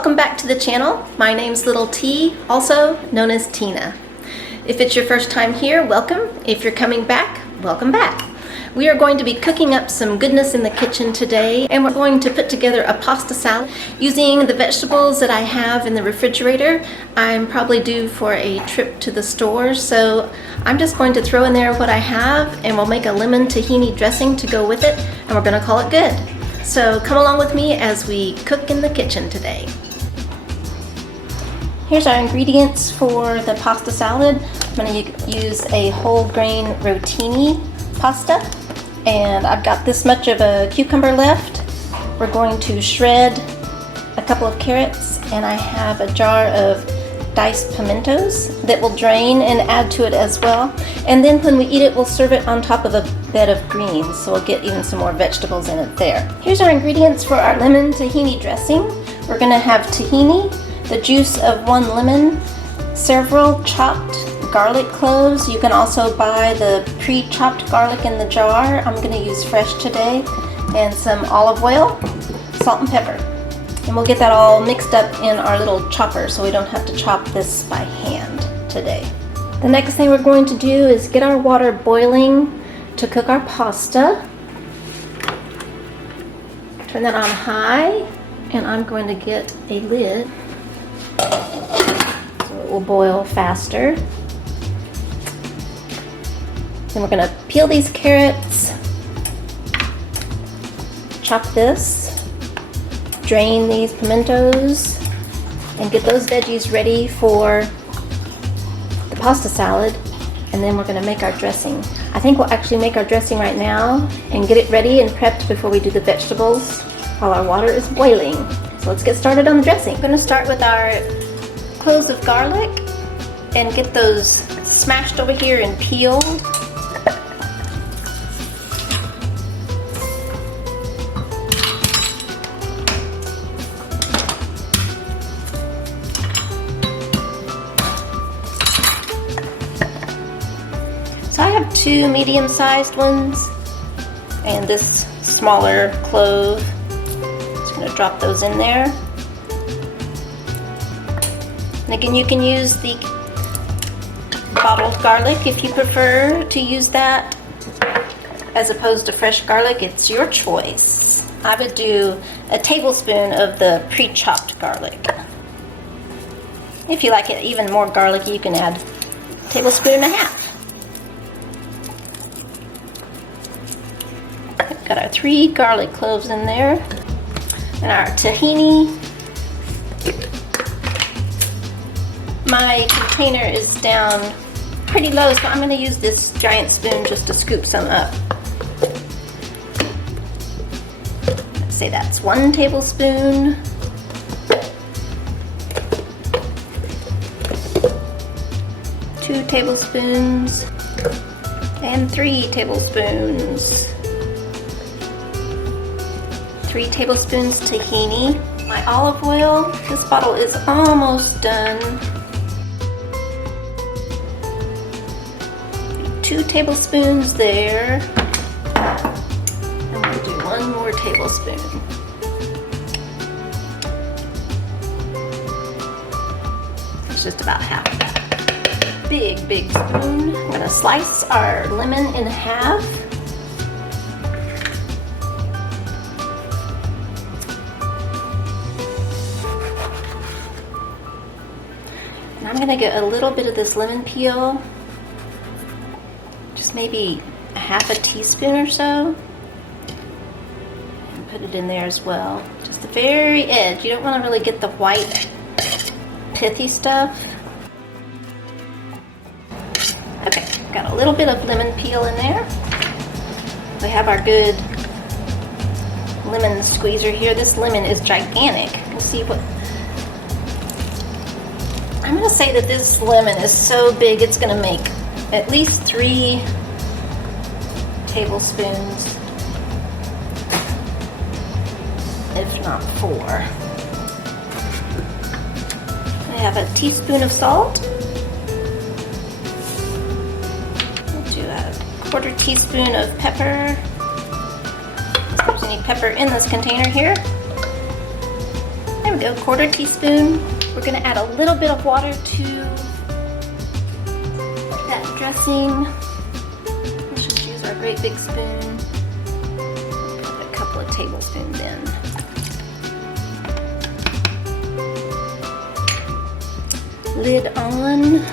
Welcome back to the channel. My name's Little T, also known as Tina. If it's your first time here, welcome. If you're coming back, welcome back. We are going to be cooking up some goodness in the kitchen today, and we're going to put together a pasta salad using the vegetables that I have in the refrigerator. I'm probably due for a trip to the store, so I'm just going to throw in there what I have, and we'll make a lemon tahini dressing to go with it, and we're going to call it good. So come along with me as we cook in the kitchen today. Here's our ingredients for the pasta salad. I'm going to use a whole grain rotini pasta, and I've got this much of a cucumber left. We're going to shred a couple of carrots, and I have a jar of diced pimentos that will drain and add to it as well. And then when we eat it, we'll serve it on top of a bed of greens, so we'll get even some more vegetables in it there. Here's our ingredients for our lemon tahini dressing. We're going to have tahini, the juice of 1 lemon, several chopped garlic cloves. You can also buy the pre-chopped garlic in the jar. I'm going to use fresh today, and some olive oil, salt and pepper. And we'll get that all mixed up in our little chopper so we don't have to chop this by hand today. The next thing we're going to do is get our water boiling to cook our pasta. Turn that on high, and I'm going to get a lid so it will boil faster. Then we're going to peel these carrots, chop this, drain these pimentos, and get those veggies ready for the pasta salad. And then we're going to make our dressing. I think we'll actually make our dressing right now and get it ready and prepped before we do the vegetables while our water is boiling. So let's get started on the dressing. I'm going to start with our cloves of garlic and get those smashed over here and peeled. So I have 2 medium-sized ones and this smaller clove. Just going to drop those in there. And again, you can use the bottled garlic if you prefer to use that as opposed to fresh garlic. It's your choice. I would do a tablespoon of the pre-chopped garlic. If you like it even more garlicky, you can add a tablespoon and a half. Got our 3 garlic cloves in there, and our tahini. My container is down pretty low, so I'm going to use this giant spoon just to scoop some up. Let's say that's 1 tablespoon. Two tablespoons, and 3 tablespoons. 3 tablespoons tahini. My olive oil, this bottle is almost done. 2 tablespoons there. I'm going to do 1 more tablespoon. It's just about half of that. Big spoon. I'm going to slice our lemon in half. I'm going to get a little bit of this lemon peel, just maybe a half a teaspoon or so, and put it in there as well. Just the very edge. You don't want to really get the white pithy stuff. Okay, got a little bit of lemon peel in there. We have our good lemon squeezer here. This lemon is gigantic. Let's see what... I'm going to say that this lemon is so big it's going to make at least 3 tablespoons, if not 4. I have a teaspoon of salt. We'll do a 1/4 teaspoon of pepper. If there's any pepper in this container here. gonna go 1/4 teaspoon. We're gonna add a little bit of water to that dressing. Let's just use our great big spoon. Put a couple of tablespoons in. Lid on.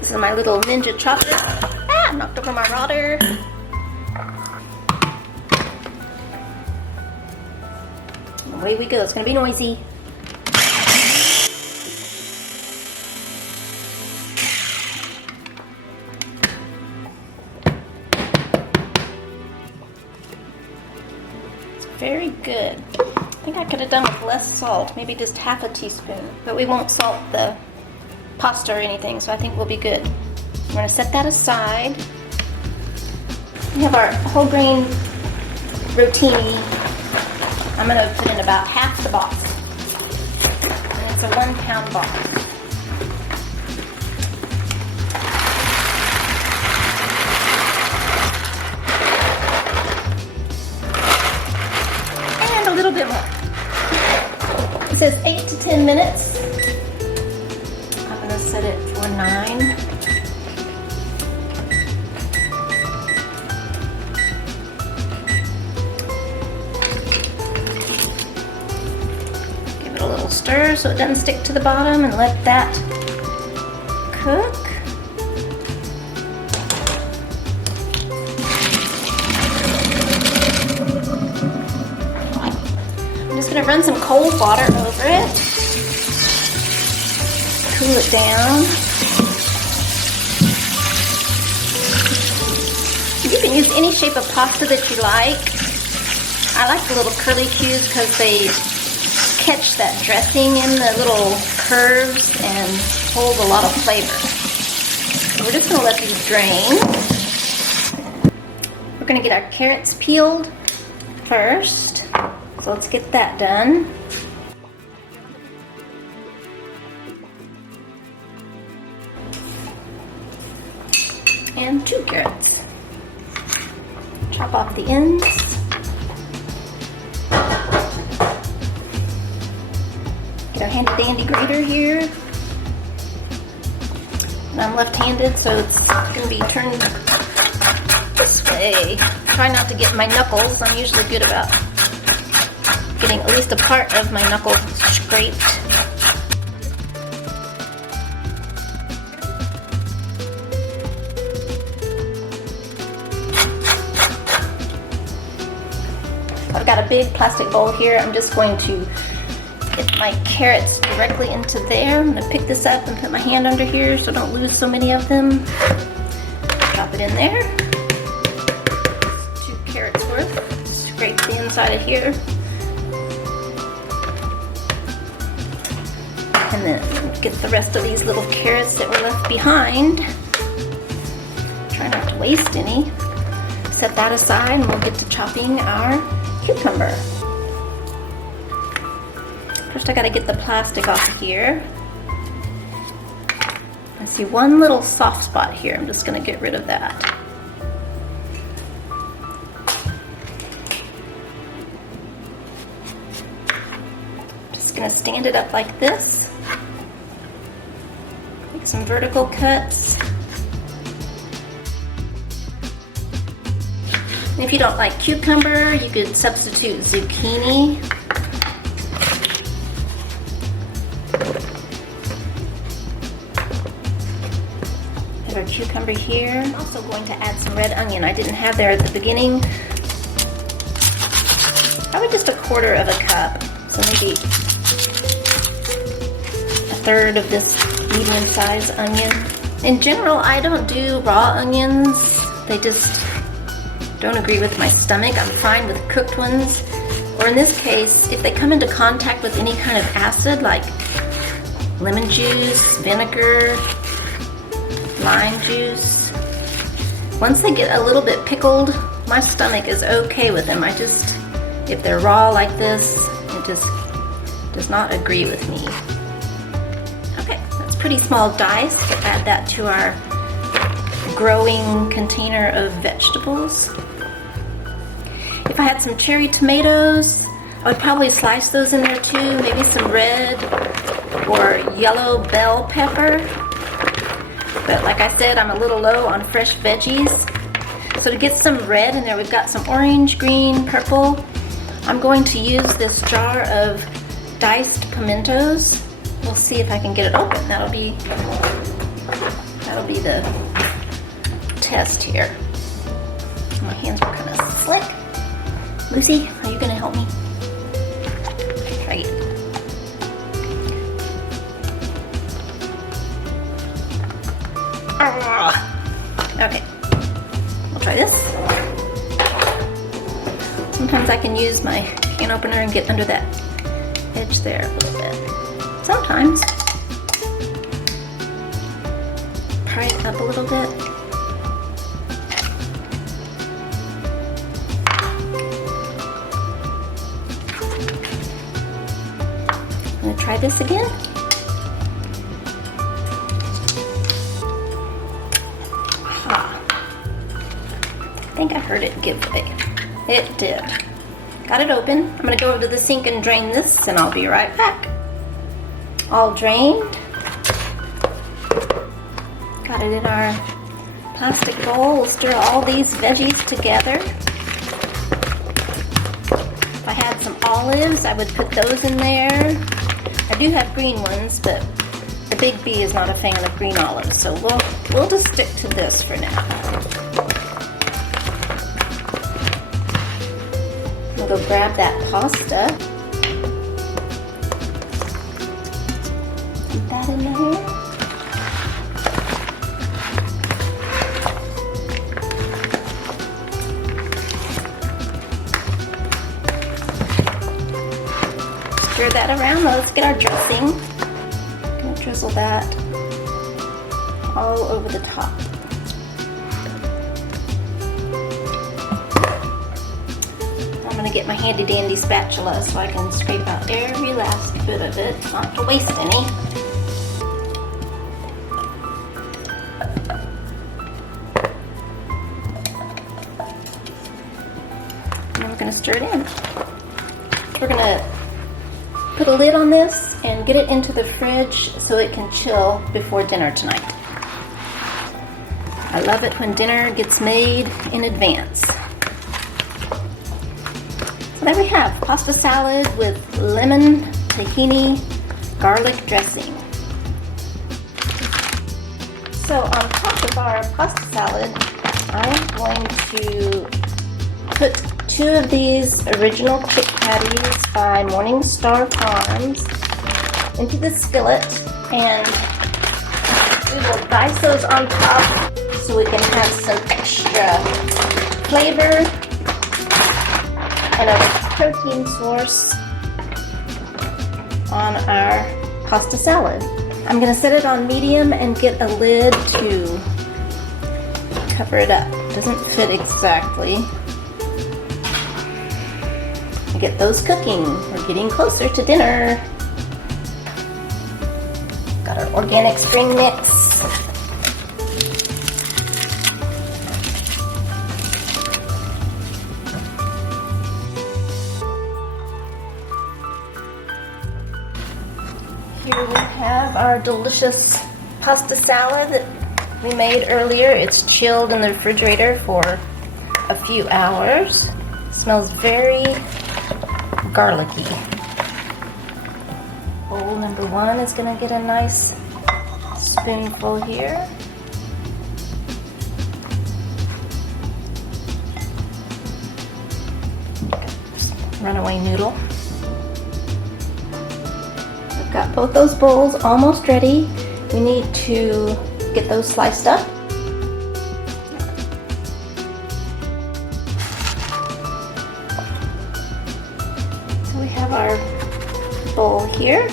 This is my little ninja chopper. Ah, knocked over my router. Away we go. It's gonna be noisy. It's very good. I think I could have done with less salt, maybe just half a teaspoon, but we won't salt the pasta or anything, so I think we'll be good. I'm gonna set that aside. We have our whole grain rotini. I'm gonna put in about half the box. And it's a 1 pound box. And a little bit more. It says 8 to 10 minutes. I'm gonna set it for 9. Stir so it doesn't stick to the bottom, and let that cook. I'm just going to run some cold water over it, cool it down. You can use any shape of pasta that you like. I like the little curly cubes because they catch that dressing in the little curves and hold a lot of flavor. So we're just going to let these drain. We're going to get our carrots peeled first. So let's get that done. And 2 carrots. Chop off the ends. Get our handy dandy grater here. And I'm left-handed, so it's going to be turned this way. Try not to get my knuckles. I'm usually good about getting at least a part of my knuckle scraped. I've got a big plastic bowl here. I'm just going to get my carrots directly into there. I'm going to pick this up and put my hand under here so I don't lose so many of them. Drop it in there. 2 carrots worth. Scrape the inside of here. And then get the rest of these little carrots that were left behind. Try not to waste any. Set that aside and we'll get to chopping our cucumber. First I gotta get the plastic off of here. I see one little soft spot here. I'm just gonna get rid of that. Just gonna stand it up like this. Make some vertical cuts. And if you don't like cucumber, you could substitute zucchini. Our cucumber here. I'm also going to add some red onion. I didn't have there at the beginning. Probably just 1/4 of a cup. So maybe 1/3 of this medium-sized onion. In general, I don't do raw onions. They just don't agree with my stomach. I'm fine with cooked ones. Or in this case, if they come into contact with any kind of acid like lemon juice, vinegar, lime juice. Once they get a little bit pickled, my stomach is okay with them. If they're raw like this, it just does not agree with me. Okay, that's pretty small dice. We'll add that to our growing container of vegetables. If I had some cherry tomatoes, I would probably slice those in there too. Maybe some red or yellow bell pepper. But like I said, I'm a little low on fresh veggies. So to get some red in there, we've got some orange, green, purple. I'm going to use this jar of diced pimentos. We'll see if I can get it open. That'll be the test here. My hands are kind of slick. Lucy, are you gonna help me? Try it. Okay, we'll try this. Sometimes I can use my can opener and get under that edge there a little bit. Sometimes. Pry it up a little bit. I'm gonna try this again. I think I heard it give way. It did. Got it open. I'm gonna go over to the sink and drain this, and I'll be right back. All drained. Got it in our plastic bowl. We'll stir all these veggies together. If I had some olives, I would put those in there. I do have green ones, but the big B is not a fan of green olives, so we'll just stick to this for now. We'll go grab that pasta. Put that in there. Stir that around. Let's get our dressing. I'm gonna drizzle that all over the top. I'm gonna get my handy dandy spatula so I can scrape out every last bit of it, not to waste any. And then we're gonna stir it in. We're gonna put a lid on this and get it into the fridge so it can chill before dinner tonight. I love it when dinner gets made in advance. So there we have pasta salad with lemon, tahini, garlic dressing. So on top of our pasta salad, I'm going to put 2 of these original chick patties by Morningstar Farms into the skillet, and we will dice those on top so we can have some extra flavor and a protein source on our pasta salad. I'm going to set it on medium and get a lid to cover it up. It doesn't fit exactly. Get those cooking. We're getting closer to dinner. Got our organic spring mix. Here we have our delicious pasta salad that we made earlier. It's chilled in the refrigerator for a few hours. Smells very garlicky. Bowl number 1 is going to get a nice spoonful here. Runaway noodle. We've got both those bowls almost ready. We need to get those sliced up. We have our bowl here.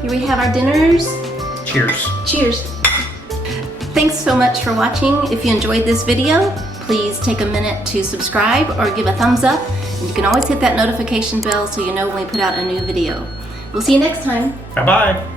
Here we have our dinners. Cheers. Cheers. Thanks so much for watching. If you enjoyed this video, please take a minute to subscribe or give a thumbs up. And you can always hit that notification bell so you know when we put out a new video. We'll see you next time. Bye-bye.